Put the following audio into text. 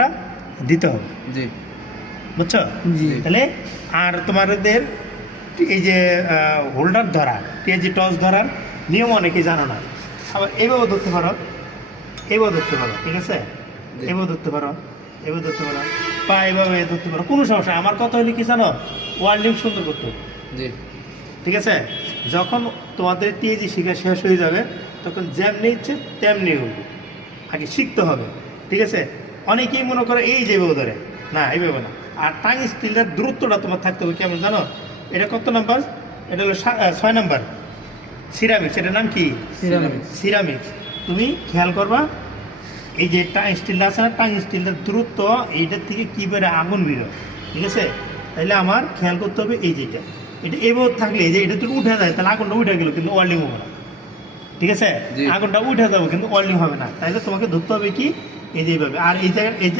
নাম্বারটা দিতে হবে, জি বুঝছো? জি। তাহলে আর তোমাদের এই যে হোল্ডার ধরা, টিএজি টস ধরার নিয়ম অনেকেই জানো না। আবার এইভাবে ধরতে পারো, এইভাবে ধরতে পারো, ঠিক আছে? জি। এভাবে ধরতে পারো, এভাবে ধরতে পারো, বা এইভাবে ধরতে পারো, কোনো সমস্যা। আমার কথা হলে কি জানো, ওয়ার্ল্ডিং সুন্দর করতে হবে, জি ঠিক আছে? যখন তোমাদের টিএজি শেখা শেষ হয়ে যাবে তখন যেমনি ইচ্ছে তেমনি উঠবে, আগে শিখতে হবে, ঠিক আছে? অনেকেই মনে করে এই যেভাবে ধরে, না এইভাবে না। আর টাং স্টিলের দূরত্বটা তোমার থাকতে হবে কেমন জানো? এটা কত নাম্বার? এটা হলো 6 নাম্বার সিরামিক্স। এটার নাম কি? সিরামিক্স। সিরামিক্স। তুমি খেয়াল করবা এই যে টাং স্টিলটা আছে না, টাং স্টিলটার দূরত্ব এইটার থেকে কী বেড়ে আগুন বেরোয়, ঠিক আছে? তাহলে আমার খেয়াল করতে হবে এই যেটা, এটা এবার থাকলে এই যে এটা যদি উঠে যায় তাহলে আগুনটা উঠে গেল, কিন্তু ওয়েল্ডিং হবে না, ঠিক আছে? জি। আগুনটা উঠে যাবে কিন্তু ওয়েল্ডিং হবে না। তাহলে তোমাকে ধরতে হবে কি এই যে এইভাবে। আর এই জায়গায় এই যে